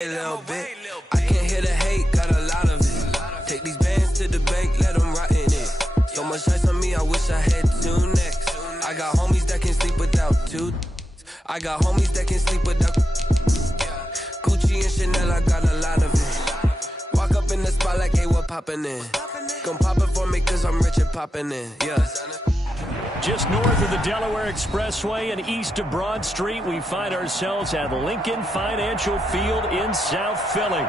A little bit. I can't hear the hate, got a lot of it. Take these bands to the bank, let them rot in it. So much ice on me, I wish I had two necks. I got homies that can sleep without two. I got homies that can sleep without Gucci and Chanel, I got a lot of it. Walk up in the spot like, hey, what poppin' in? Come pop it for me, cause I'm rich and poppin' in, yeah. Just north of the Delaware Expressway and east of Broad Street, we find ourselves at Lincoln Financial Field in South Philly.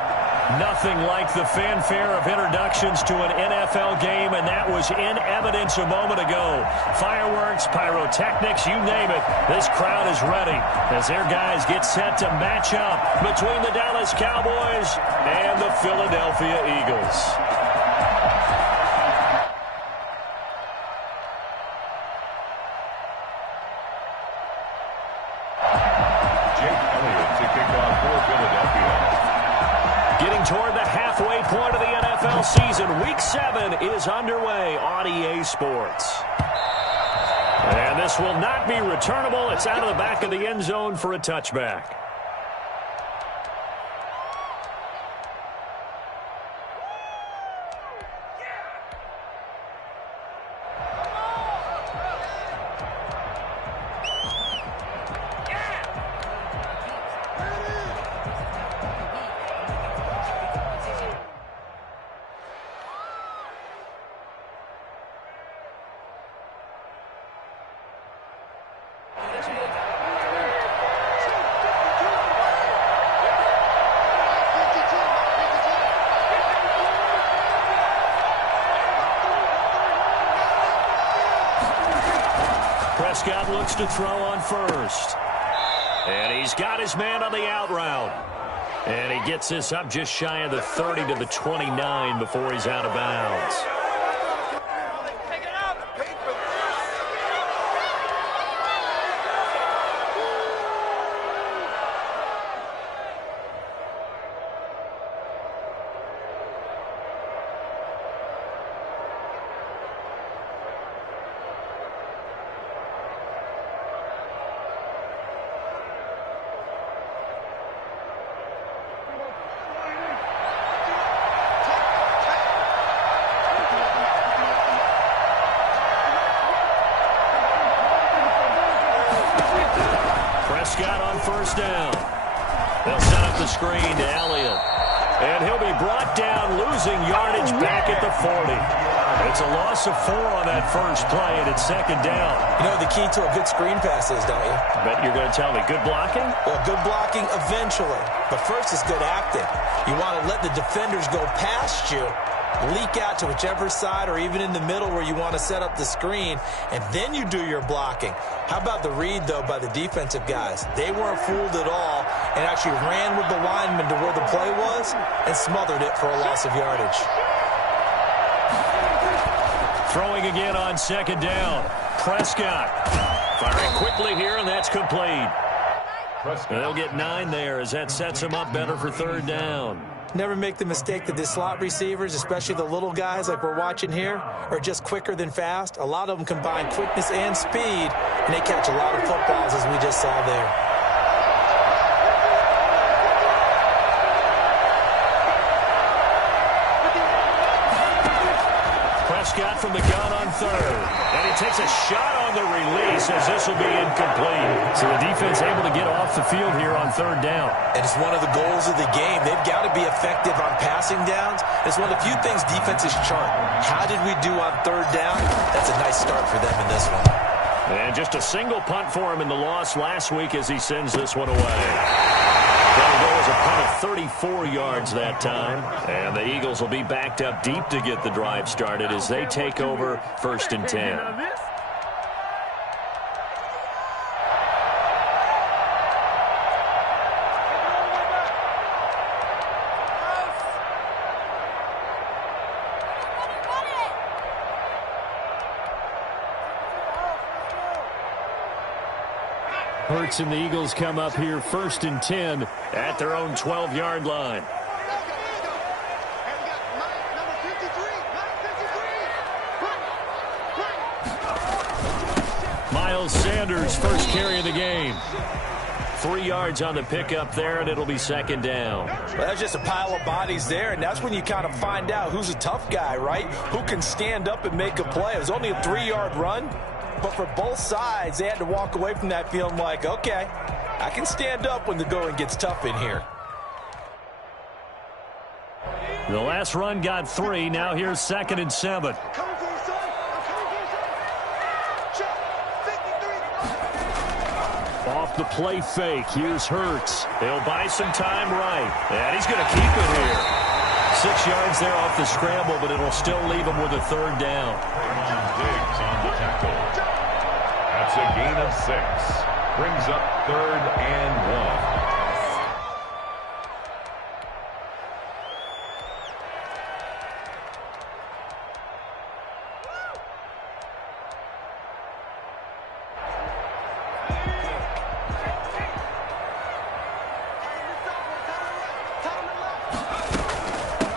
Nothing like the fanfare of introductions to an NFL game, and that was in evidence a moment ago. Fireworks, pyrotechnics, you name it. This crowd is ready as their guys get set to match up between the Dallas Cowboys and the Philadelphia Eagles. Toward the halfway point of the NFL season. Week 7 is underway on EA Sports. And this will not be returnable. It's out of the back of the end zone for a touchback. Prescott looks to throw on first. And he's got his man on the out route. And he gets this up just shy of the 30 to the 29 before he's out of bounds. Prescott on first down. They'll set up the screen to Elliott. And he'll be brought down, losing yardage back at the 40. It's a loss of 4 on that first play, and it's second down. You know the key to a good screen pass is, don't you? Bet you're going to tell me. Good blocking? Well, good blocking eventually. But first is good acting. You want to let the defenders go past you, leak out to whichever side or even in the middle where you want to set up the screen, and then you do your blocking. How about the read, though, by the defensive guys? They weren't fooled at all and actually ran with the lineman to where the play was and smothered it for a loss of yardage. Throwing again on second down. Prescott firing quickly here, and that's complete. They'll get 9 there as that sets them up better for third down. Never make the mistake that the slot receivers, especially the little guys like we're watching here, are just quicker than fast. A lot of them combine quickness and speed, and they catch a lot of footballs, as we just saw there. Prescott from the gun on third. And he takes a shot on the release as this will be incomplete. So the defense able to get off the field here on third down. And it's one of the goals of the game. They've got to be effective on passing downs. It's one of the few things defenses chart. How did we do on third down? That's a nice start for them in this one. And just a single punt for him in the loss last week as he sends this one away. That'll go as a punt of 34 yards that time. And the Eagles will be backed up deep to get the drive started as they take over 1st and 10. Hurts and the Eagles come up here 1st and 10 at their own 12-yard line. Miles Sanders first carry of the game. 3 yards on the pickup there, and it'll be second down. Well, that's just a pile of bodies there, and that's when you kind of find out who's a tough guy, right? Who can stand up and make a play. It was only a 3-yard run, but for both sides, they had to walk away from that feeling like, okay, I can stand up when the going gets tough in here. The last run got 3. Now here's 2nd and 7. Off the play fake. Here's Hurts. They'll buy some time right. And he's going to keep it here. 6 yards there off the scramble, but it'll still leave him with a 3rd down. Diggs on the tackle. That's a gain of 6. Brings up 3rd and 1.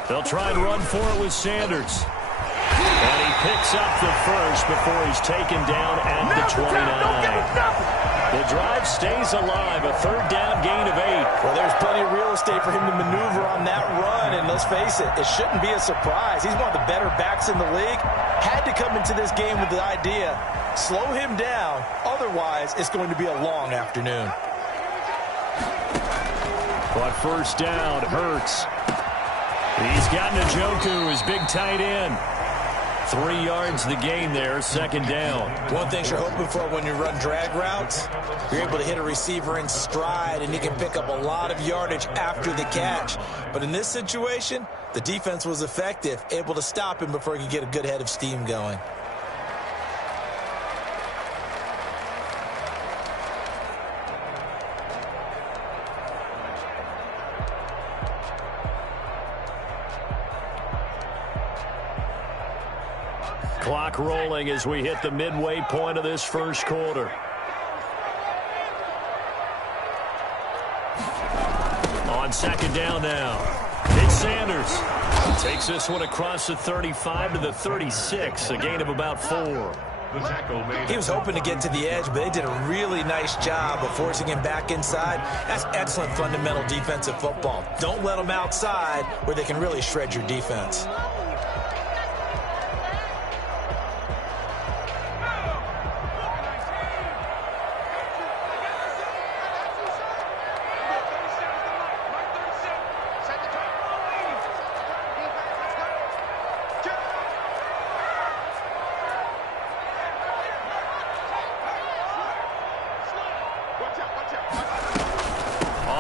They'll try and run for it with Sanders. And he picks up the first before he's taken down at the 29. The drive stays alive. A 3rd down gain of 8. Well, there's plenty of real estate for him to maneuver on that run, and let's face it, it shouldn't be a surprise. He's one of the better backs in the league. Had to come into this game with the idea, slow him down, otherwise it's going to be a long afternoon. But first down, Hurts. He's got Njoku, his big tight end. 3 yards the gain there, 2nd down. One thing you're hoping for when you run drag routes, you're able to hit a receiver in stride, and he can pick up a lot of yardage after the catch. But in this situation, the defense was effective, able to stop him before he could get a good head of steam going. Clock rolling as we hit the midway point of this first quarter. On 2nd down now. It's Sanders. Takes this one across the 35 to the 36. A gain of about 4. He was hoping to get to the edge, but they did a really nice job of forcing him back inside. That's excellent fundamental defensive football. Don't let them outside where they can really shred your defense.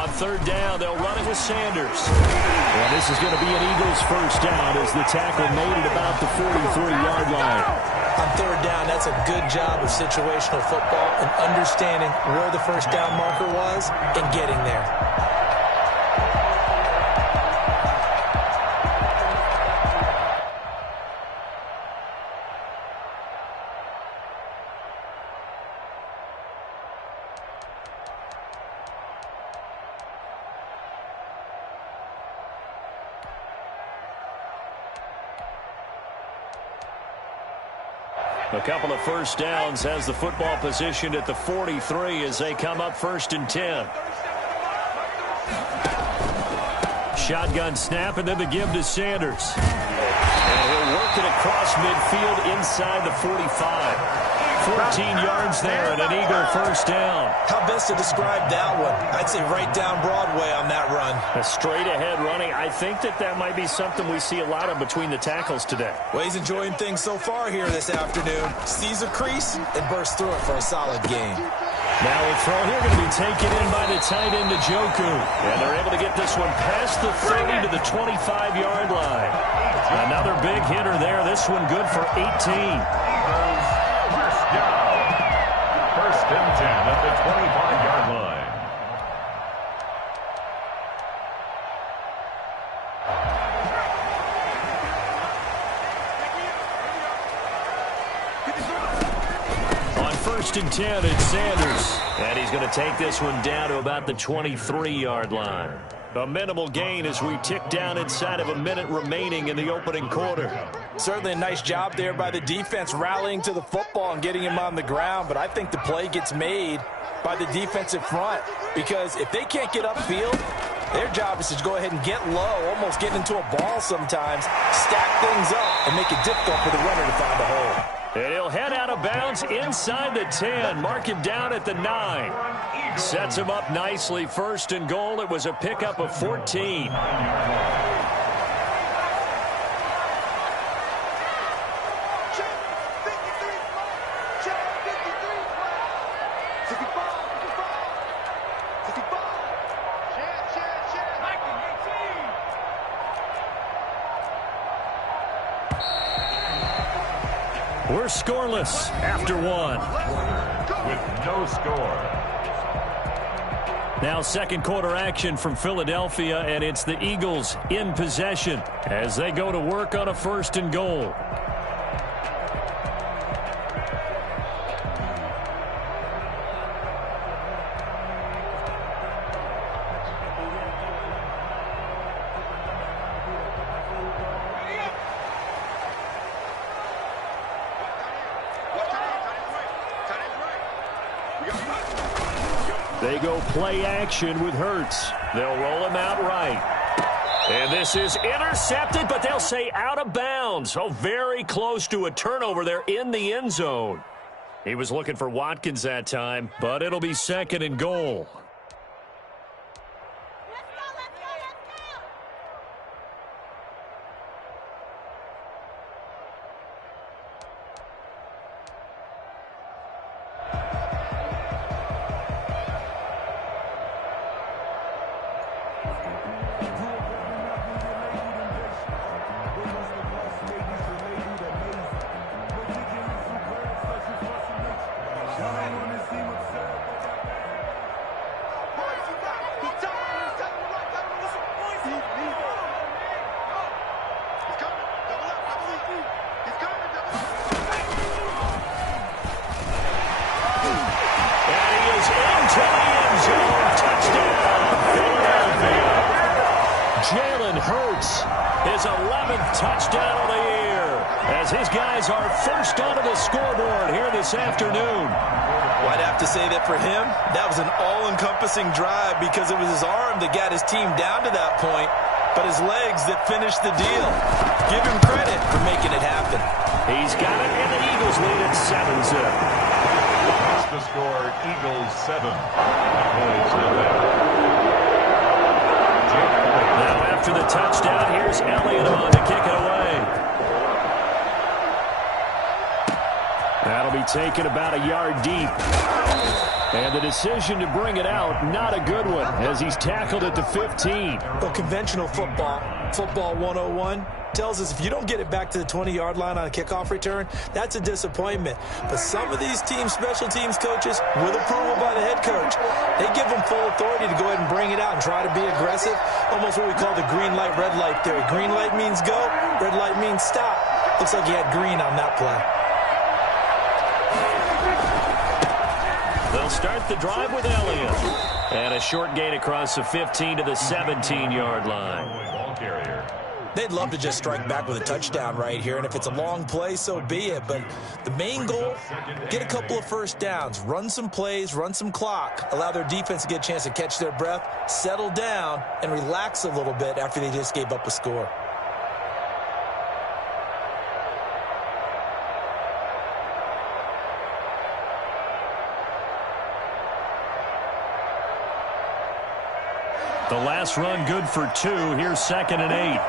On 3rd down, they'll run it with Sanders. And this is going to be an Eagles first down as the tackle made it about the 43-yard line. On 3rd down, that's a good job of situational football and understanding where the first down marker was and getting there. A couple of first downs has the football positioned at the 43 as they come up 1st and 10. Shotgun snap and then the give to Sanders. And he'll work it across midfield inside the 45. 14 yards there and an Eagle first down. How best to describe that one? I'd say right down Broadway on that run. A straight ahead running. I think that might be something we see a lot of between the tackles today. Well, he's enjoying things so far here this afternoon. Sees a crease and bursts through it for a solid game. Now a throw here going to be taken in by the tight end Njoku. And they're able to get this one past the 30 to the 25-yard line. Another big hitter there. This one good for 18. First and 10 at the 25-yard line. On 1st and 10, it's Sanders. And he's going to take this one down to about the 23-yard line. A minimal gain as we tick down inside of a minute remaining in the opening quarter. Certainly a nice job there by the defense rallying to the football and getting him on the ground, but I think the play gets made by the defensive front because if they can't get upfield, their job is to go ahead and get low, almost get into a ball sometimes, stack things up, and make it difficult for the runner to find a hole. And he'll head out of bounds inside the 10. Mark him down at the 9. Sets him up nicely. First and goal. It was a pickup of 14. We're scoreless after one. With no score. Now second quarter action from Philadelphia, and it's the Eagles in possession as they go to work on a first and goal. They go play action with Hurts. They'll roll him out right. And this is intercepted, but they'll say out of bounds. Oh, very close to a turnover there in the end zone. He was looking for Watkins that time, but it'll be second and goal. His 11th touchdown of the year as his guys are first onto the scoreboard here this afternoon. Well, I'd have to say that for him, that was an all-encompassing drive because it was his arm that got his team down to that point, but his legs that finished the deal. Give him credit for making it happen. He's got it, and the Eagles lead at 7-zip. That's the score, Eagles 7. Still there. Now after the touchdown, here's Elliott on to kick it away. That'll be taken about a yard deep. And the decision to bring it out, not a good one, as he's tackled at the 15. Well, conventional football 101, tells us if you don't get it back to the 20-yard line on a kickoff return, that's a disappointment. But some of these special teams coaches, with approval by the head coach, they give them full authority to go ahead and bring it out and try to be aggressive. Almost what we call the green light, red light theory. Green light means go, red light means stop. Looks like he had green on that play. They'll start the drive with Elliott. And a short gain across the 15 to the 17-yard line. They'd love to just strike back with a touchdown right here, and if it's a long play, so be it. But the main goal, get a couple of first downs, run some plays, run some clock, allow their defense to get a chance to catch their breath, settle down, and relax a little bit after they just gave up a score. The last run good for 2. Here's 2nd and 8.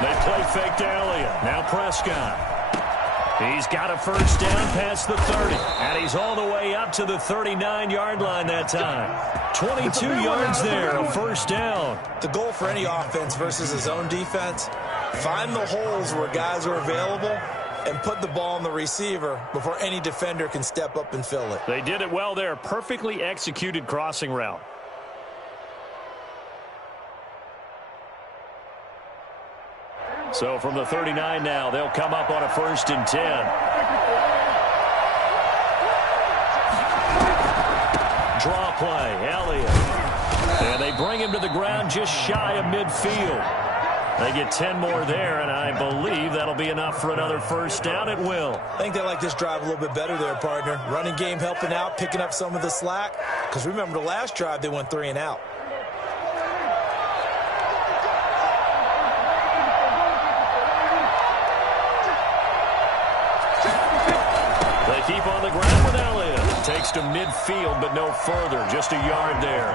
They play fake to Elliott. Now Prescott. He's got a first down past the 30. And he's all the way up to the 39-yard line that time. 22 yards there, a first down. The goal for any offense versus his own defense, find the holes where guys are available and put the ball on the receiver before any defender can step up and fill it. They did it well there. Perfectly executed crossing route. So from the 39 now, they'll come up on a 1st and 10. draw play. Elliott. And they bring him to the ground just shy of midfield. They get 10 more there, and I believe that'll be enough for another first down. It will. I think they like this drive a little bit better there, partner. Running game helping out, picking up some of the slack. Because remember, the last drive, they went 3 and out. They keep on the ground with Elliott. Takes to midfield, but no further. Just a yard there.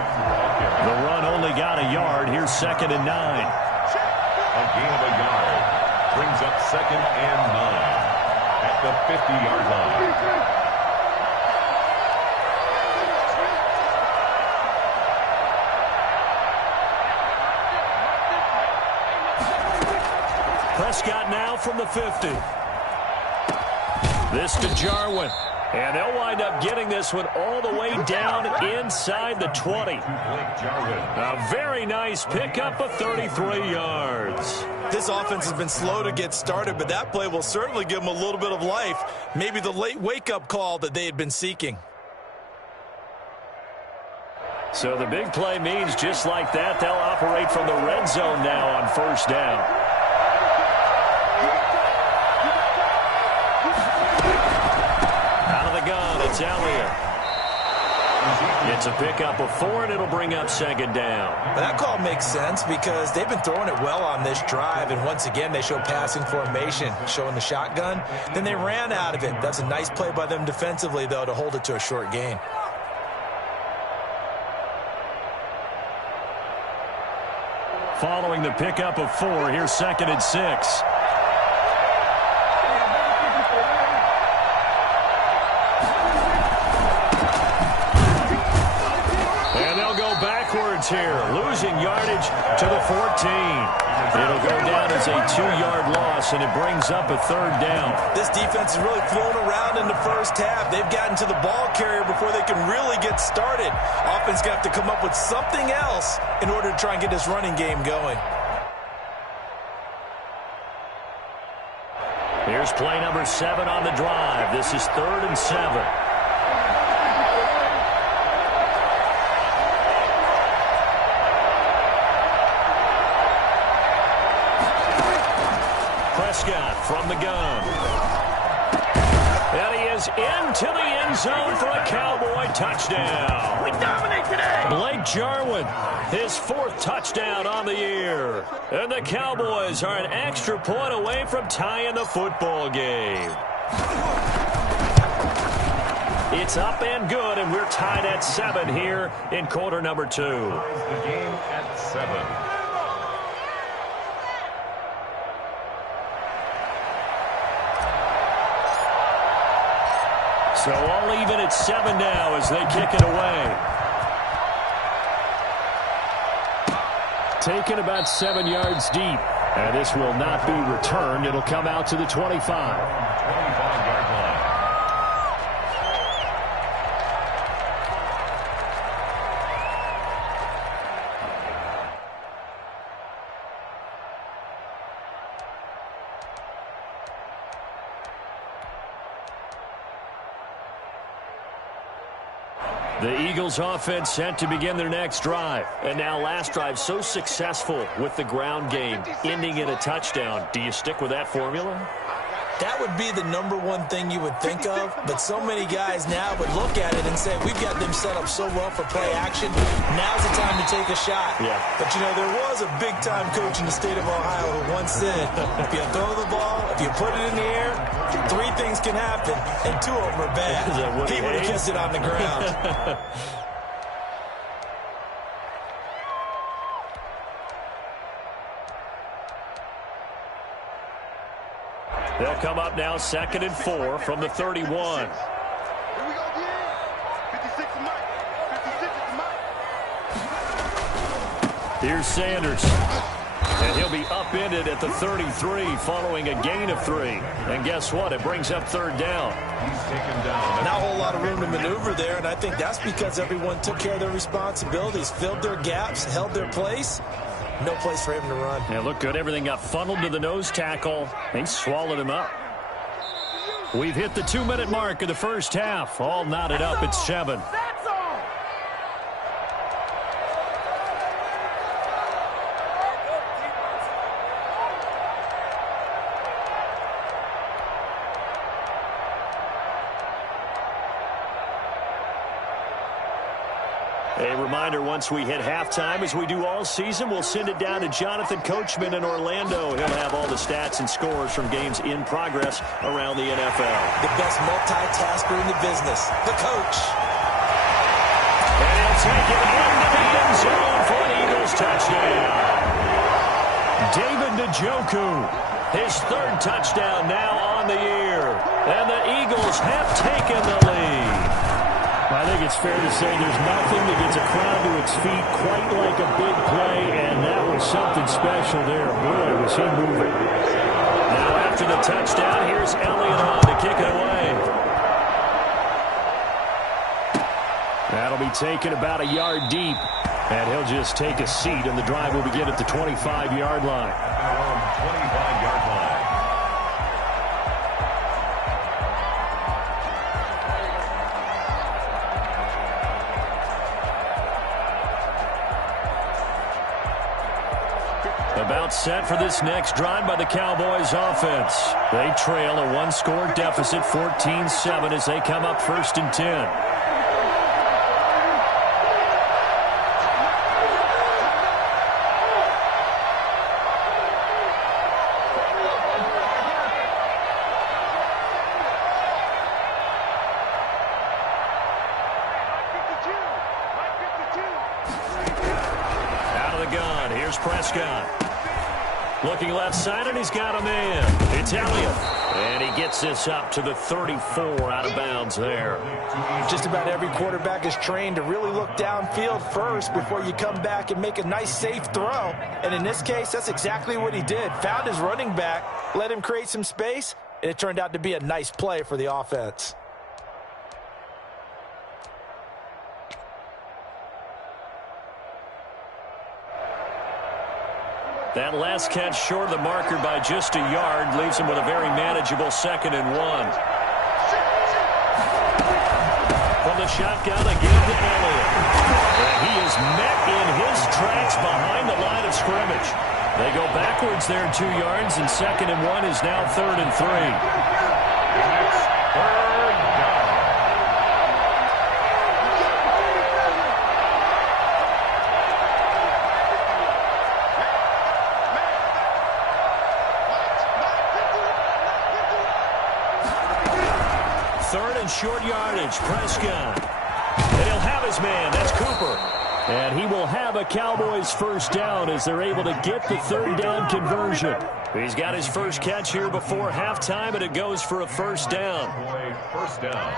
The run only got a yard. Here's 2nd and 9. A gain of a yard. Brings up 2nd and 9 at the 50-yard line. Prescott now from the 50. This to Jarwin. And they'll wind up getting this one all the way down inside the 20. A very nice pickup of 33 yards. This offense has been slow to get started, but that play will certainly give them a little bit of life. Maybe the late wake-up call that they had been seeking. So the big play means just like that, they'll operate from the red zone now on first down. It's Elliott. It's a pickup of 4, and it'll bring up 2nd down. But that call makes sense because they've been throwing it well on this drive, and once again they show passing formation, showing the shotgun. Then they ran out of it. That's a nice play by them defensively, though, to hold it to a short gain. Following the pickup of 4, here's 2nd and 6. Here, losing yardage to the 14. It'll go down as a 2-yard loss, and it brings up a 3rd down. This defense has really flown around in the first half. They've gotten to the ball carrier before they can really get started. Offense got to come up with something else in order to try and get this running game going. Here's play number 7 on the drive. This is 3rd and 7. Prescott from the gun. And he is into the end zone for a Cowboy touchdown. We dominate today. Blake Jarwin, his 4th touchdown on the year. And the Cowboys are an extra point away from tying the football game. It's up and good, and we're tied at 7 here in quarter number 2. The game at 7. So all even at 7 now as they kick it away. Taken about 7 yards deep. And this will not be returned. It'll come out to the 25. 25-yard line. The Eagles offense set to begin their next drive. And now last drive so successful with the ground game, ending in a touchdown. Do you stick with that formula? That would be the #1 thing you would think of, but so many guys now would look at it and say, we've got them set up so well for play action. Now's the time to take a shot. Yeah. But, you know, there was a big-time coach in the state of Ohio who once said, if you throw the ball, if you put it in the air, 3 things can happen, and 2 of them are bad. He would have kissed it on the ground. They'll come up now 2nd and 4 from the 31. Here we go again. 56 to Mike. 56 to Mike. Here's Sanders. And he'll be upended at the 33 following a gain of 3. And guess what? It brings up 3rd down. He's taken down. Not a whole lot of room to maneuver there, and I think that's because everyone took care of their responsibilities, filled their gaps, held their place. No place for him to run. Yeah, looked good. Everything got funneled to the nose tackle. They swallowed him up. We've hit the 2-minute mark of the first half. All knotted up at 7. A reminder, once we hit halftime, as we do all season, we'll send it down to Jonathan Coachman in Orlando. He'll have all the stats and scores from games in progress around the NFL. The best multitasker in the business, the coach. And he'll take it into the end zone for an Eagles touchdown. David Njoku, his third touchdown now on the year. And the Eagles have taken the lead. I think it's fair to say there's nothing that gets a crowd to its feet quite like a big play, and that was something special there. Boy, was he moving. Now after the touchdown, here's Elliott on to kick it away. That'll be taken about a yard deep, and he'll just take a seat, and the drive will begin at the 25-yard line. 25-yard line. About set for this next drive by the Cowboys offense. They trail a one-score deficit, 14-7, as they come up 1st and 10. Out of the gun, here's Prescott. Looking left side, and he's got a man. It's Elliott. And he gets this up to the 34, out of bounds there. Just about every quarterback is trained to really look downfield first before you come back and make a nice, safe throw. And in this case, that's exactly what he did. Found his running back, let him create some space, and it turned out to be a nice play for the offense. That last catch short of the marker by just a yard leaves him with a very manageable 2nd and 1. From the shotgun again to Elliott. And he is met in his tracks behind the line of scrimmage. They go backwards there 2 yards, and 2nd and 1 is now 3rd and 3. It's 3rd down. Short yardage, Prescott. And he'll have his man. That's Cooper. And he will have a Cowboys first down as they're able to get the 3rd down conversion. He's got his first catch here before halftime, and it goes for a first down. First down.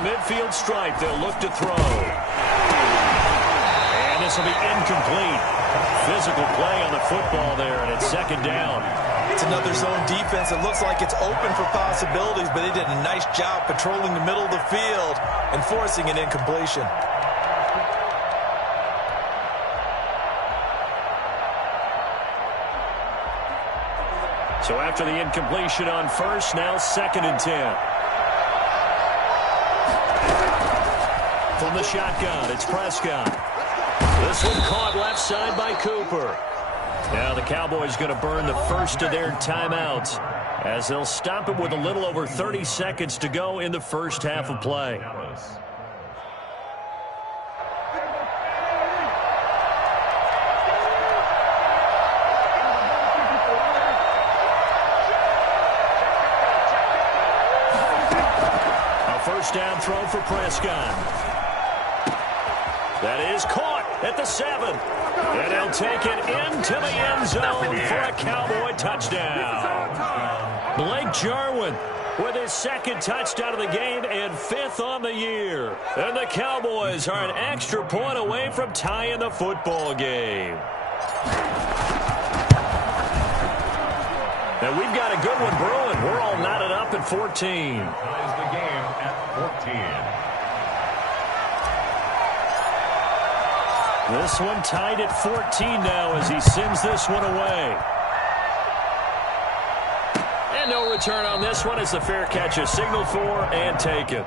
Midfield stripe, they'll look to throw. And this will be incomplete. Physical play on the football there, and it's 2nd down. It's another zone defense. It looks like it's open for possibilities, but they did a nice job patrolling the middle of the field and forcing an incompletion. So after the incompletion on first, now 2nd and 10. From the shotgun, it's Prescott. This one caught left side by Cooper. Now the Cowboys going to burn the first of their timeouts as they'll stop it with a little over 30 seconds to go in the first half of play. A first down throw for Prescott. That is caught at the 7. And he'll take it into the end zone for a Cowboy touchdown. Blake Jarwin with his 2nd touchdown of the game and 5th on the year. And the Cowboys are an extra point away from tying the football game. And we've got a good one brewing. We're all knotted up at 14. Ties the game at 14. This one tied at 14 now as he sends this one away. And no return on this one as the fair catch is signaled for and taken.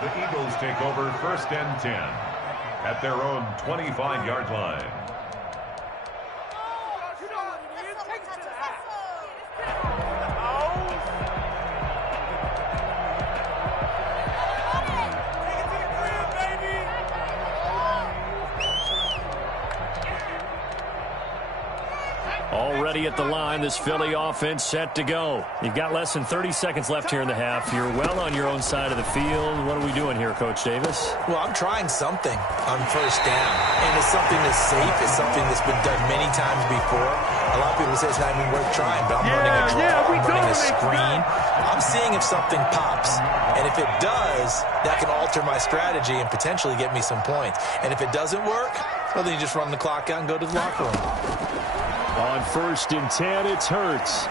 The Eagles take over 1st and 10 at their own 25-yard line. Already at the line, this Philly offense set to go. You've got less than 30 seconds left here in the half. You're well on your own side of the field. What are we doing here, Coach Davis? Well, I'm trying something on 1st down, and it's something that's safe. It's something that's been done many times before. A lot of people say it's not even worth trying, but I'm running a draw, I'm running a screen. I'm seeing if something pops, and if it does, that can alter my strategy and potentially get me some points. And if it doesn't work, well, then you just run the clock out and go to the locker room. On 1st and 10, it's Hurts.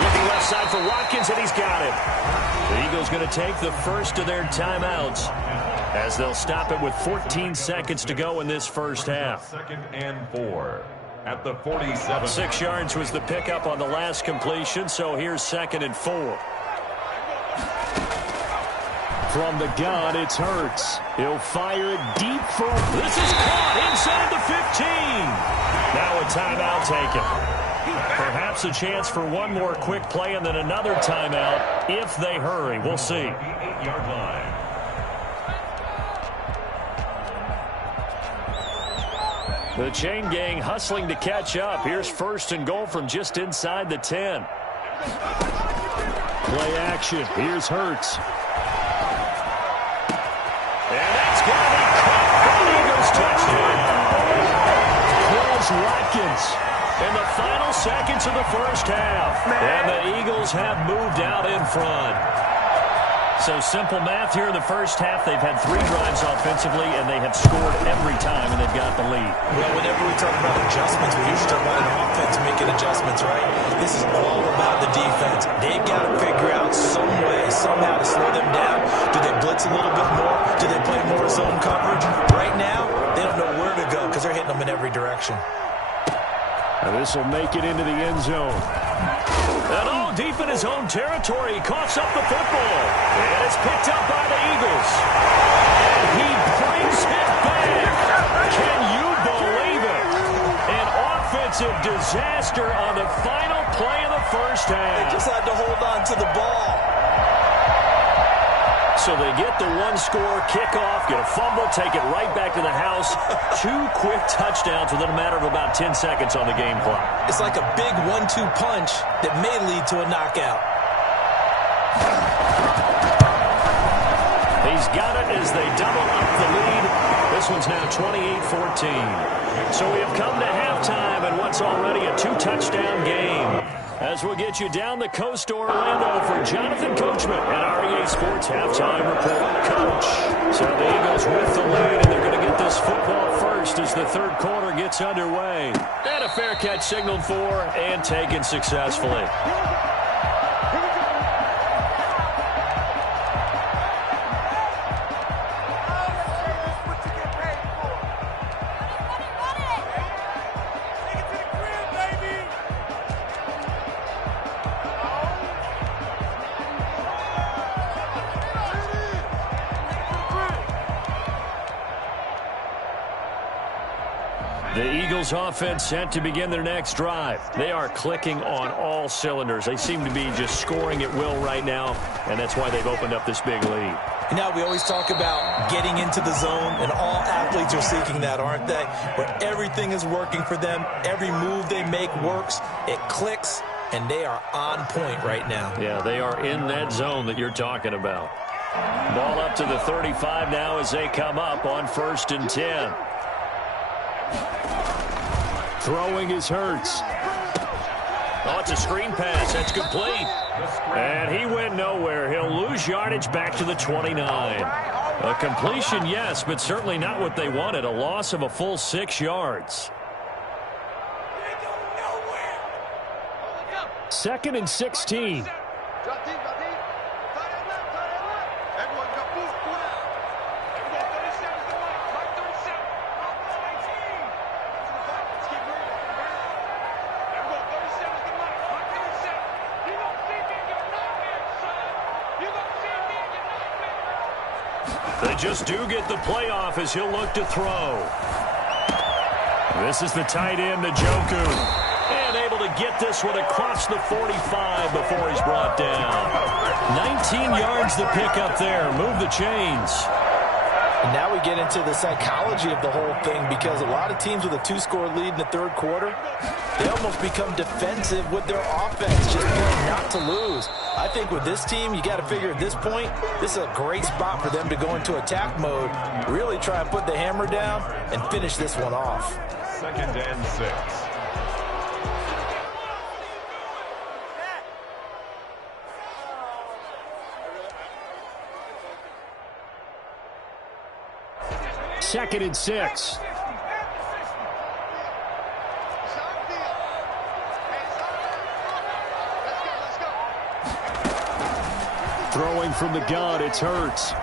Looking left side for Watkins, and he's got it. The Eagles going to take the first of their timeouts as they'll stop it with 14 seconds to go in this first half. 2nd and 4 at the 47. 6 yards was the pickup on the last completion, so here's 2nd and 4. From the gun, it's Hurts. He'll fire it deep for... This is caught inside the 15. Now a timeout taken. Perhaps a chance for one more quick play and then another timeout if they hurry. We'll see. 8-yard line. The chain gang hustling to catch up. Here's 1st and goal from just inside the 10. Play action. Here's Hurts. And that's going to be caught for the Eagles touchdown. Watkins in the final seconds of the first half. And the Eagles have moved out in front. So simple math here in the first half. They've had 3 drives offensively, and they have scored every time, and they've got the lead. Well, whenever we talk about adjustments, we usually talk about an offense making adjustments, right? This is all about the defense. They've got to figure out some way, somehow to slow them down. Do they blitz a little bit more? Do they play more zone coverage? Right now, they don't know where to go because they're hitting them in every direction. And this will make it into the end zone. And deep in his own territory, he coughs up the football. And it's picked up by the Eagles. And he brings it back. Can you believe it? An offensive disaster on the final play of the first half. They just had to hold on to the ball. So they get the one-score kickoff, get a fumble, take it right back to the house. 2 quick touchdowns within a matter of about 10 seconds on the game clock. It's like a big 1-2 punch that may lead to a knockout. He's got it as they double up the lead. This one's now 28-14. So we have come to halftime in what's already a 2-touchdown game. As we'll get you down the coast to Orlando for Jonathan Coachman at REA Sports Halftime Report. Coach. So the Eagles with the lead, and they're going to get this football first as the third quarter gets underway. And a fair catch signaled for and taken successfully. The Eagles offense set to begin their next drive. They are clicking on all cylinders. They seem to be just scoring at will right now, and that's why they've opened up this big lead. Now, we always talk about getting into the zone, and all athletes are seeking that, aren't they? Where everything is working for them, every move they make works, it clicks, and they are on point right now. Yeah, they are in that zone that you're talking about. Ball up to the 35 now as they come up on 1st and 10. Throwing is Hurts. Oh, it's a screen pass. That's complete. And he went nowhere. He'll lose yardage back to the 29. A completion, yes, but certainly not what they wanted. A loss of a full 6 yards. 2nd and 16. They just do get the playoff as he'll look to throw. This is the tight end, Njoku. And able to get this one across the 45 before he's brought down. 19 yards to pick up there. Move the chains. And now we get into the psychology of the whole thing, because a lot of teams with a 2-score lead in the third quarter, they almost become defensive with their offense, just playing not to lose. I think with this team, you got to figure at this point, this is a great spot for them to go into attack mode, really try and put the hammer down and finish this one off. 2nd and 6. Second and 6. Throwing from the gun, it's Hurts.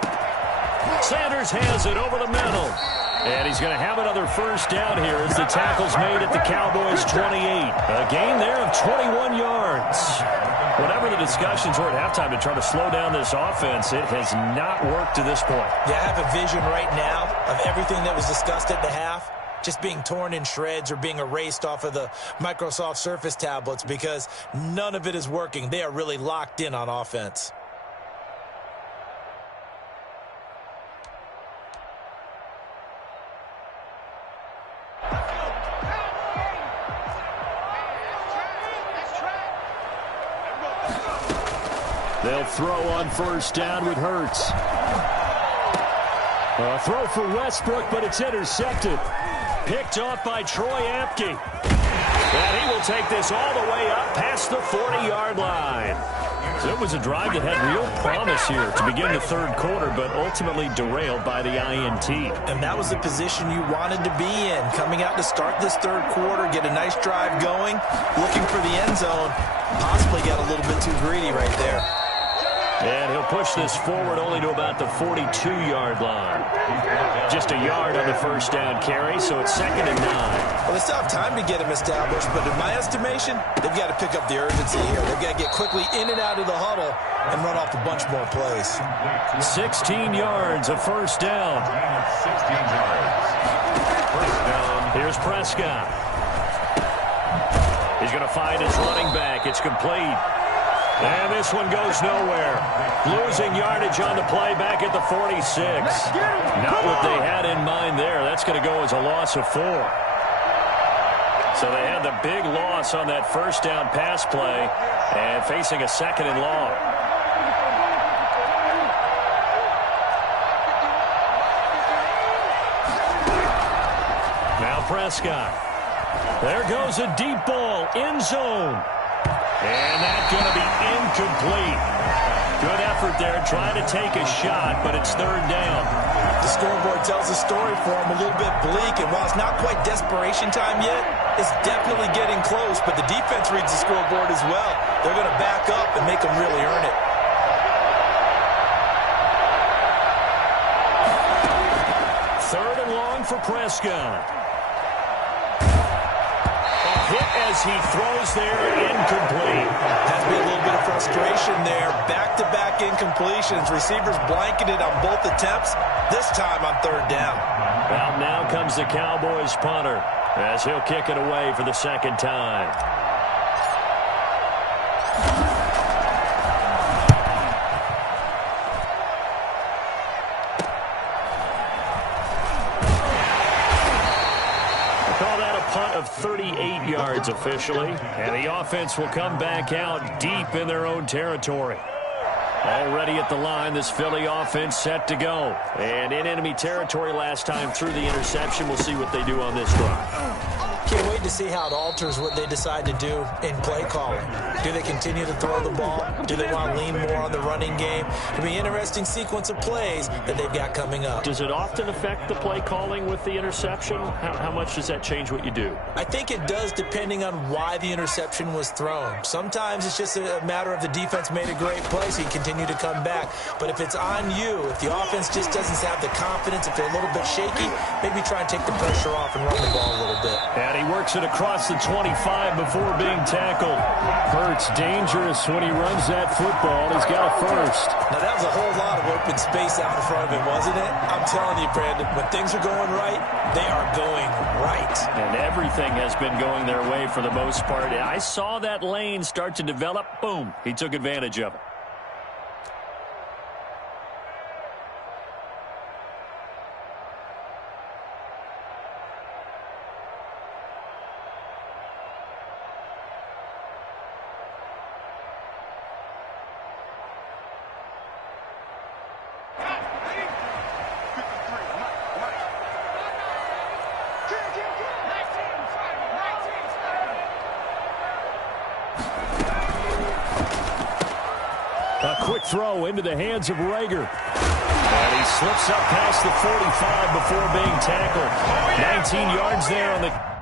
Sanders has it over the middle. And he's going to have another first down here as the tackle's made at the Cowboys' 28. A gain there of 21 yards. Whatever the discussions were at halftime to try to slow down this offense, it has not worked to this point. Yeah, I have a vision right now of everything that was discussed at the half just being torn in shreds or being erased off of the Microsoft Surface tablets, because none of it is working. They are really locked in on offense. They'll throw on first down with Hurts. A throw for Westbrook, but it's intercepted. Picked off by Troy Apke. And he will take this all the way up past the 40-yard line. So it was a drive that had real promise here to begin the third quarter, but ultimately derailed by the INT. And that was the position you wanted to be in, coming out to start this third quarter, get a nice drive going, looking for the end zone. Possibly got a little bit too greedy right there. And he'll push this forward only to about the 42-yard line. Just a yard on the first down carry, so it's 2nd and 9. Well, they still have time to get him established, but in my estimation, they've got to pick up the urgency here. They've got to get quickly in and out of the huddle and run off a bunch more plays. 16 yards, a first down. 16 yards. First down. Here's Prescott. He's going to find his running back. It's complete. And this one goes nowhere. Losing yardage on the play back at the 46. Not what they had in mind there. That's going to go as a loss of 4. So they had the big loss on that first down pass play and facing a 2nd and long. Now Prescott. There goes a deep ball, end zone. And that's going to be incomplete. Good effort there, trying to take a shot, but it's third down. The scoreboard tells the story for him, a little bit bleak, and while it's not quite desperation time yet, it's definitely getting close, but the defense reads the scoreboard as well. They're going to back up and make them really earn it. Third and long for Prescott. Hit as he throws there, incomplete. Has been a little bit of frustration there. Back-to-back incompletions. Receivers blanketed on both attempts, this time on third down. Well, now comes the Cowboys punter as he'll kick it away for the second time. Of 38 yards officially, and the offense will come back out deep in their own territory. Already at the line, this Philly offense set to go. And in enemy territory last time through the interception. We'll see what they do on this drive. Can't wait to see how it alters what they decide to do in play calling. Do they continue to throw the ball? Do they want to lean more on the running game? It'll be an interesting sequence of plays that they've got coming up. Does it often affect the play calling with the interception? How much does that change what you do? I think it does, depending on why the interception was thrown. Sometimes it's just a matter of the defense made a great play, so you continue to come back. But if it's on you, if the offense just doesn't have the confidence, if they're a little bit shaky, maybe try and take the pressure off and run the ball a little bit. And And he works it across the 25 before being tackled. Hurts dangerous when he runs that football. He's got a first. Now, that was a whole lot of open space out in front of him, wasn't it? I'm telling you, Brandon, when things are going right, they are going right. And everything has been going their way for the most part. I saw that lane start to develop. Boom. He took advantage of it. A quick throw into the hands of Rager. And he slips up past the 45 before being tackled. 19 yards there on the...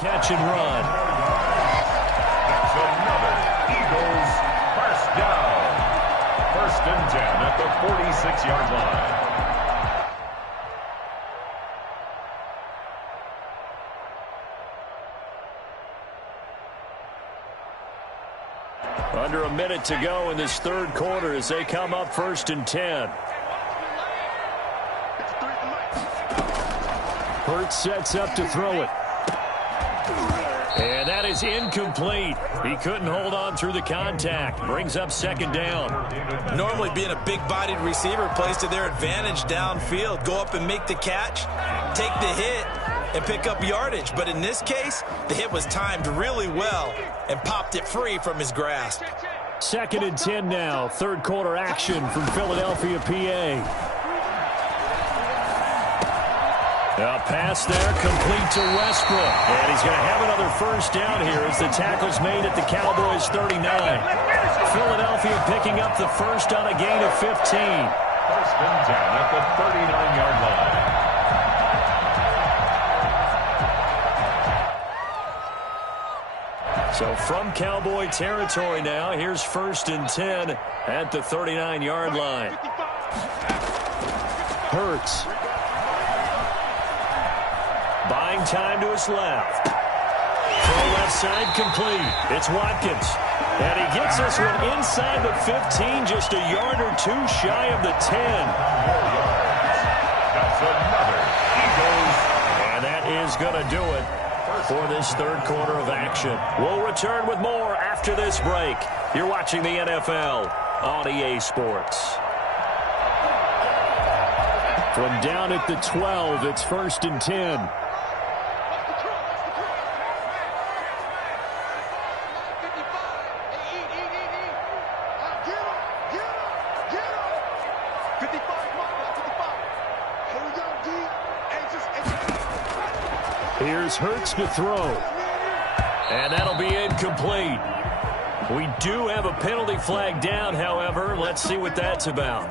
Catch and run. That's another Eagles first down. 1st and 10 at the 46-yard line. Under a minute to go in this third quarter as they come up 1st and 10. Hurts sets up to throw it. And that is incomplete. He couldn't hold on through the contact. Brings up 2nd down. Normally being a big-bodied receiver plays to their advantage downfield. Go up and make the catch, take the hit, and pick up yardage. But in this case, the hit was timed really well and popped it free from his grasp. 2nd and 10 now. Third quarter action from Philadelphia, PA. A pass there, complete to Westbrook. And he's going to have another first down here as the tackle's made at the Cowboys' 39. Philadelphia picking up the first on a gain of 15. 1st and 10 at the 39-yard line. So from Cowboy territory now, here's 1st and 10 at the 39-yard line. Hurts. Buying time to his left. Throw left side complete. It's Watkins. And he gets this one inside the 15, just a yard or two shy of the 10. That's another Eagles. And that is going to do it for this third quarter of action. We'll return with more after this break. You're watching the NFL on EA Sports. From down at the 12, it's 1st and 10. Here's Hurts to throw. And that'll be incomplete. We do have a penalty flag down, however. Let's see what that's about.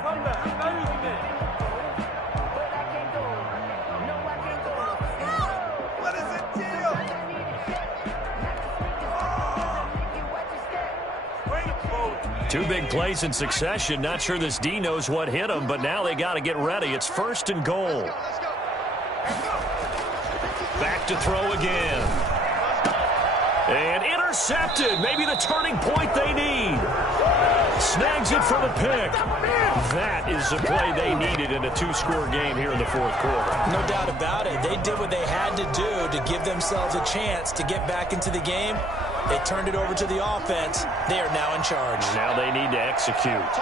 Two big plays in succession. Not sure this D knows what hit him, but now they got to get ready. It's 1st and goal. Back to throw again. And intercepted. Maybe the turning point they need. Snags it for the pick. That is the play they needed in a two-score game here in the fourth quarter. No doubt about it. They did what they had to do to give themselves a chance to get back into the game. They turned it over to the offense. They are now in charge. Now they need to execute.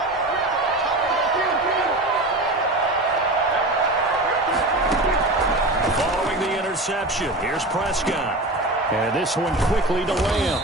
Following the interception, here's Prescott. And this one quickly to Lamb.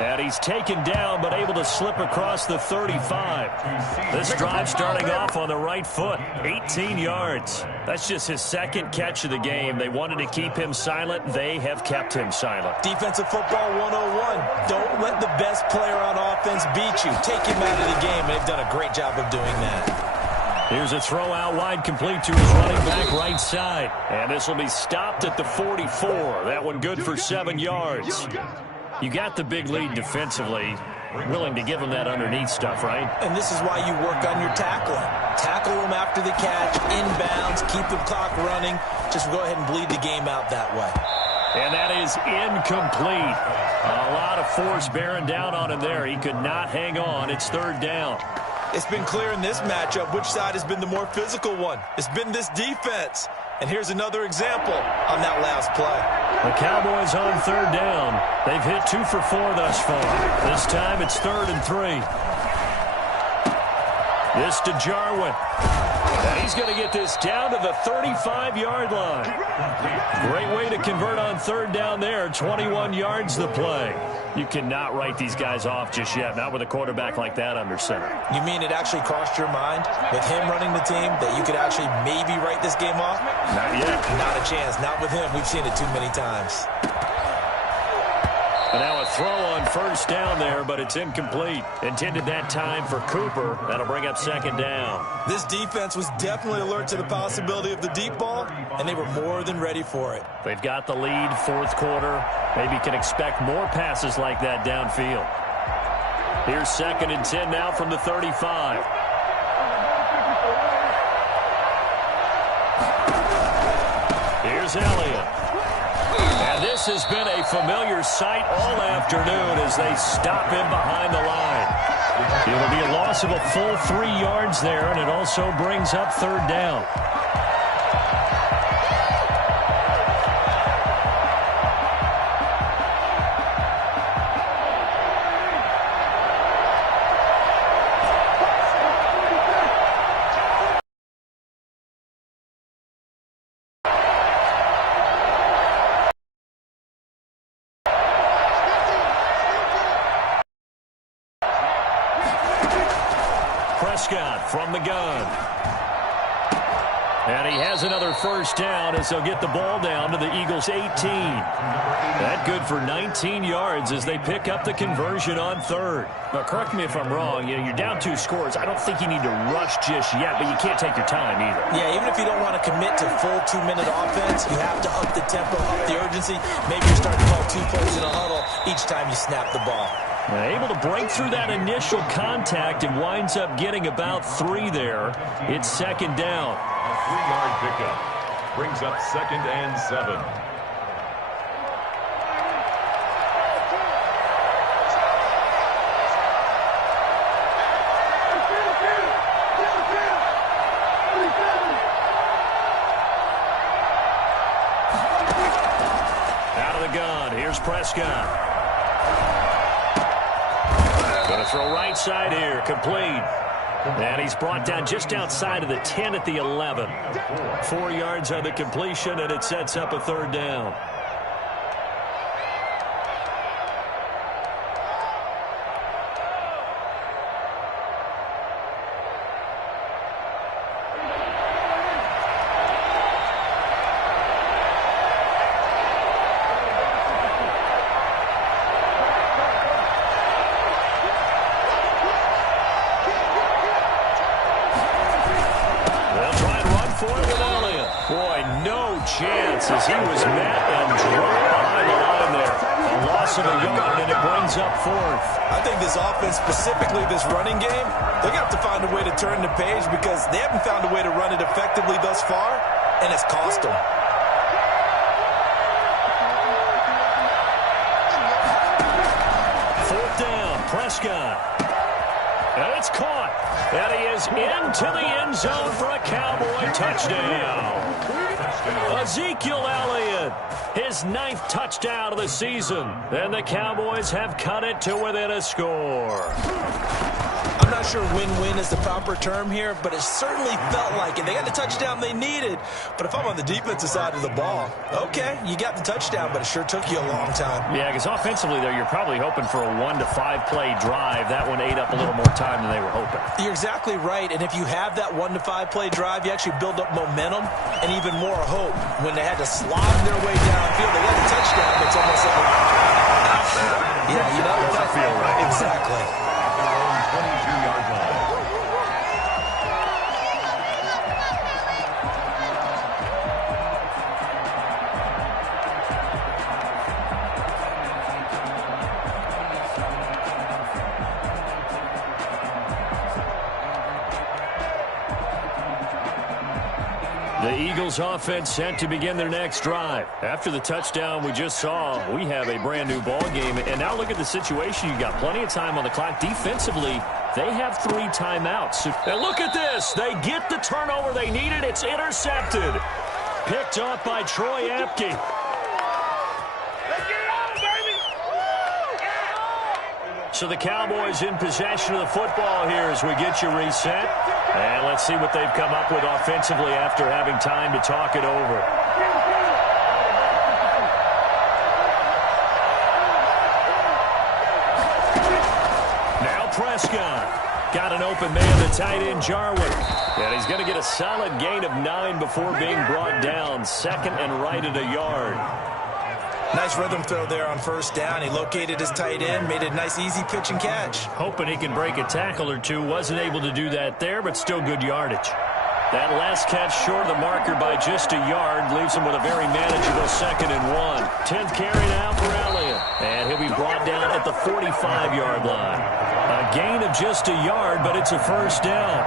And he's taken down, but able to slip across the 35. This drive starting off on the right foot, 18 yards. That's just his 2nd catch of the game. They wanted to keep him silent. They have kept him silent. Defensive football 101. Don't let the best player on offense beat you. Take him out of the game, and they've done a great job of doing that. Here's a throw out wide, complete to his running back right side. And this will be stopped at the 44. That one good for 7 yards. You got the big lead defensively. Willing to give him that underneath stuff, right? And this is why you work on your tackling. Tackle him after the catch, inbounds, keep the clock running. Just go ahead and bleed the game out that way. And that is incomplete. A lot of force bearing down on him there. He could not hang on. It's 3rd down. It's been clear in this matchup which side has been the more physical one. It's been this defense. And here's another example on that last play. The Cowboys on 3rd down. They've hit 2 for 4 thus far. This time it's 3rd and 3. This to Jarwin. And he's going to get this down to the 35-yard line. Great way to convert on 3rd down there. 21 yards the play. You cannot write these guys off just yet, not with a quarterback like that under center. You mean it actually crossed your mind with him running the team that you could actually maybe write this game off? Not yet. Not a chance. Not with him. We've seen it too many times. And now a throw on first down there, but it's incomplete. Intended that time for Cooper. That'll bring up second down. This defense was definitely alert to the possibility of the deep ball, and they were more than ready for it. They've got the lead, fourth quarter. Maybe can expect more passes like that downfield. Here's 2nd and 10 now from the 35. Here's Elliott. And this has been a familiar sight all afternoon as they stop him behind the line. It'll be a loss of a full 3 yards there, and it also brings up third down. From the gun. And he has another first down as they'll get the ball down to the Eagles' 18. That good for 19 yards as they pick up the conversion on third. Now, correct me if I'm wrong. You know, you're down 2 scores. I don't think you need to rush just yet, but you can't take your time either. Yeah, even if you don't want to commit to full 2-minute offense, you have to up the tempo, up the urgency. Maybe you're starting to call 2 plays in a huddle each time you snap the ball. Able to break through that initial contact and winds up getting about 3 there. It's second down. A 3-yard pickup brings up 2nd and 7. Out of the gun, here's Prescott. Going to throw right side here, complete. And he's brought down just outside of the 10 at the 11. 4 yards on the completion, and it sets up a third down. As he was met and dropped behind the line there. A loss of a yard, and it brings up 4th. I think this offense, specifically this running game, they're going to have to find a way to turn the page because they haven't found a way to run it effectively thus far, and it's cost them. Fourth down, Prescott. And it's caught. And he is into the end zone for a Cowboy touchdown. Ezekiel Elliott, his 9th touchdown of the season. And the Cowboys have cut it to within a score. I'm not sure win-win is the proper term here, but it certainly felt like it. They got the touchdown they needed. But if I'm on the defensive side of the ball, okay, you got the touchdown, but it sure took you a long time. Yeah, because offensively there, you're probably hoping for a 1 to 5 play drive. That one ate up a little more time than they were hoping. You're exactly right, and if you have that 1 to 5 play drive, you actually build up momentum and even more hope. When they had to slog their way downfield, they got the touchdown, but it's almost like, yeah, you know, doesn't feel right. Exactly. 22-yard line. The Eagles offense set to begin their next drive. After the touchdown we just saw, we have a brand new ball game. And now look at the situation. You've got plenty of time on the clock. Defensively, they have 3 timeouts. And look at this. They get the turnover they needed. It's intercepted. Picked off by Troy Apke. So the Cowboys in possession of the football here as we get you reset. And let's see what they've come up with offensively after having time to talk it over. Now Prescott. Got an open man, the tight end, Jarwin. And he's going to get a solid gain of 9 before being brought down. 2nd and right at a yard. Nice rhythm throw there on first down. He located his tight end, made a nice easy pitch and catch. Hoping he can break a tackle or two. Wasn't able to do that there, but still good yardage. That last catch short of the marker by just a yard leaves him with a very manageable 2nd and 1. 10th carry now for Elliott. And he'll be brought down at the 45-yard line. A gain of just a yard, but it's a first down.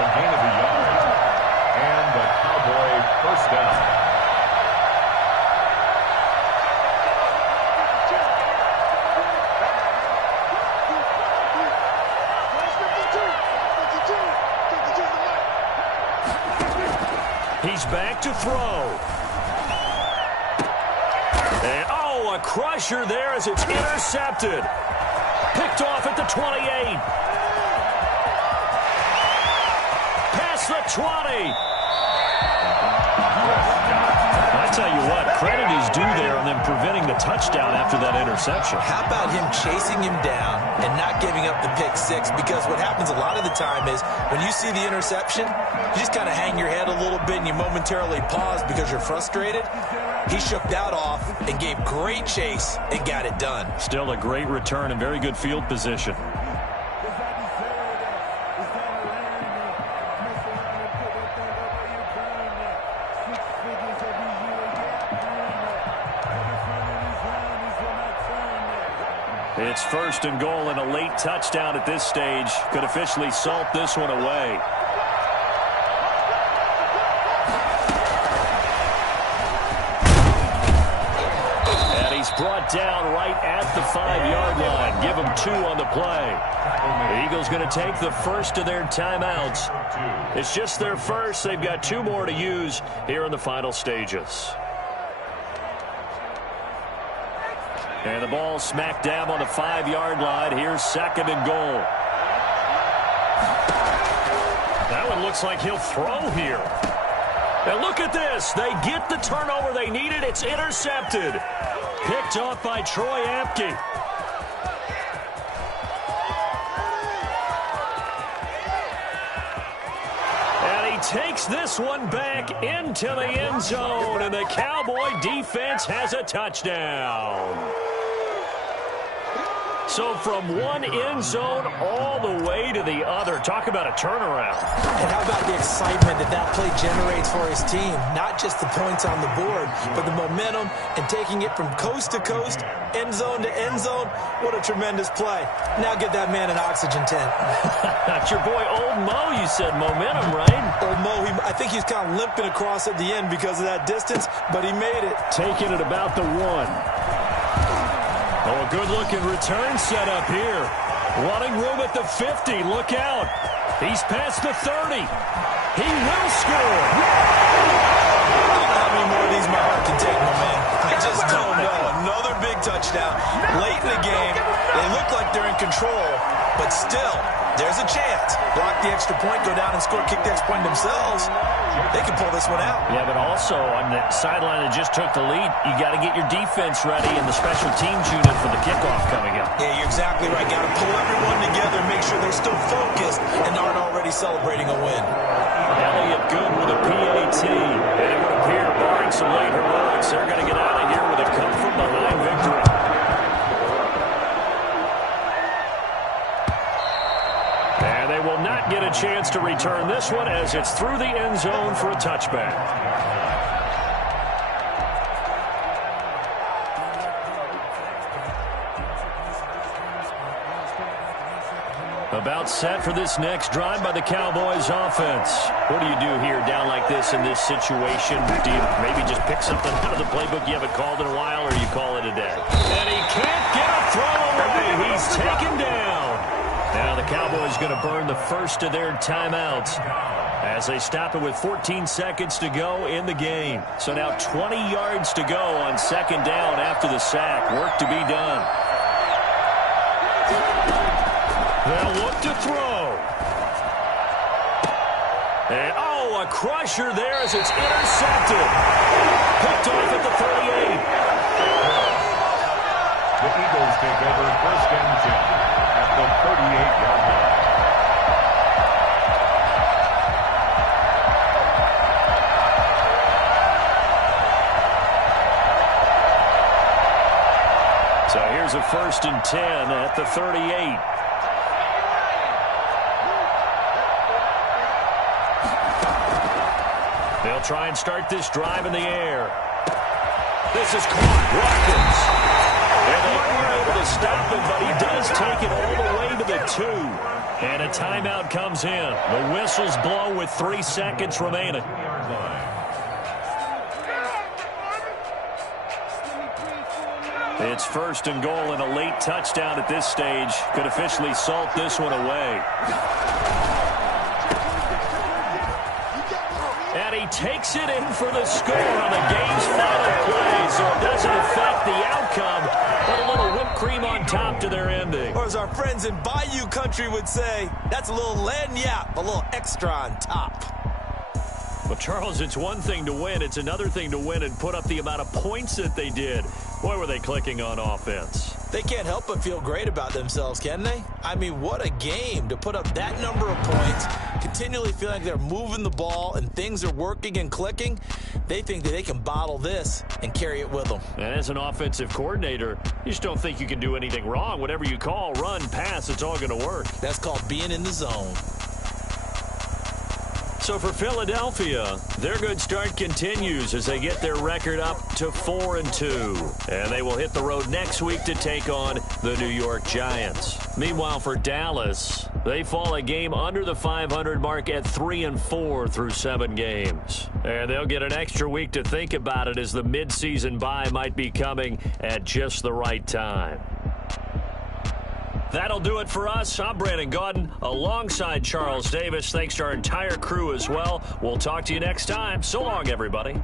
A gain of a yard. And the Cowboy first down. He's back to throw. And, a crusher there as it's intercepted. Picked off at the 28. Past the 20. I tell you what, credit is due there on them preventing the touchdown after that interception. How about him chasing him down and not giving up the pick six? Because what happens a lot of the time is when you see the interception, you just kind of hang your head a little bit and you momentarily pause because you're frustrated. He shook that off and gave great chase and got it done. Still a great return and very good field position. It's 1st and goal, and a late touchdown at this stage could officially salt this one away. And he's brought down right at the 5-yard line. Give him 2 on the play. The Eagles going to take the first of their timeouts. It's just their first. They've got 2 more to use here in the final stages. And the ball smack dab on the 5-yard line. Here's 2nd and goal. That one looks like he'll throw here. And look at this. They get the turnover they needed. It's intercepted. Picked off by Troy Apke. And he takes this one back into the end zone. And the Cowboy defense has a touchdown. So from one end zone all the way to the other. Talk about a turnaround. And how about the excitement that play generates for his team? Not just the points on the board, but the momentum and taking it from coast to coast, end zone to end zone. What a tremendous play. Now get that man an oxygen tent. That's your boy Old Mo, you said. Momentum, right? Old Mo, I think he's kind of limping across at the end because of that distance, but he made it. Taking it about the 1. Oh, a good-looking return set up here. Running room at the 50. Look out. He's past the 30. He will score. How many more of these my heart can take, my man? I just don't know. Another big touchdown. Late in the game, they look like they're in control, but still, there's a chance. Block the extra point, go down and score, kick the extra point themselves. They can pull this one out. Yeah, but also on the sideline that just took the lead, you got to get your defense ready and the special teams unit for the kickoff coming up. Yeah, you're exactly right. Got to pull everyone together, make sure they're still focused and aren't already celebrating a win. Elliott good with a PAT. And it would appear, barring some late heroics, they're going to get out of here with a come-from-behind victory. And they will not get a chance to return this one as it's through the end zone for a touchback. About set for this next drive by the Cowboys offense. What do you do here down like this in this situation? Do you maybe just pick something out of the playbook you haven't called in a while, or you call it a day? And he can't get a throw away. He's taken down. Now the Cowboys going to burn the first of their timeouts as they stop it with 14 seconds to go in the game. So now 20 yards to go on 2nd down after the sack. Work to be done. They'll look to throw. And, a crusher there as it's intercepted. Picked off at the 38. The Eagles take over 1st and 10 at the 38-yard line. a 1st and 10 at the 38. They'll try and start this drive in the air. This is caught. Watkins. And they were able to stop him, but he does take it all the way to the 2. And a timeout comes in. The whistles blow with 3 seconds remaining. It's 1st and goal, and a late touchdown at this stage could officially salt this one away. And he takes it in for the score on the game's final play, so it doesn't affect the outcome, but a little whipped cream on top to their ending. Or as our friends in Bayou Country would say, that's a little lagniappe, a little extra on top. Well, Charles, it's one thing to win. It's another thing to win and put up the amount of points that they did. Boy, were they clicking on offense. They can't help but feel great about themselves, can they? I mean, what a game to put up that number of points, continually feeling like they're moving the ball and things are working and clicking. They think that they can bottle this and carry it with them. And as an offensive coordinator, you just don't think you can do anything wrong. Whatever you call, run, pass, it's all going to work. That's called being in the zone. So for Philadelphia, their good start continues as they get their record up to 4-2. And they will hit the road next week to take on the New York Giants. Meanwhile, for Dallas, they fall a game under the 500 mark at 3-4 through 7 games. And they'll get an extra week to think about it as the midseason bye might be coming at just the right time. That'll do it for us. I'm Brandon Gaudin alongside Charles Davis. Thanks to our entire crew as well. We'll talk to you next time. So long, everybody.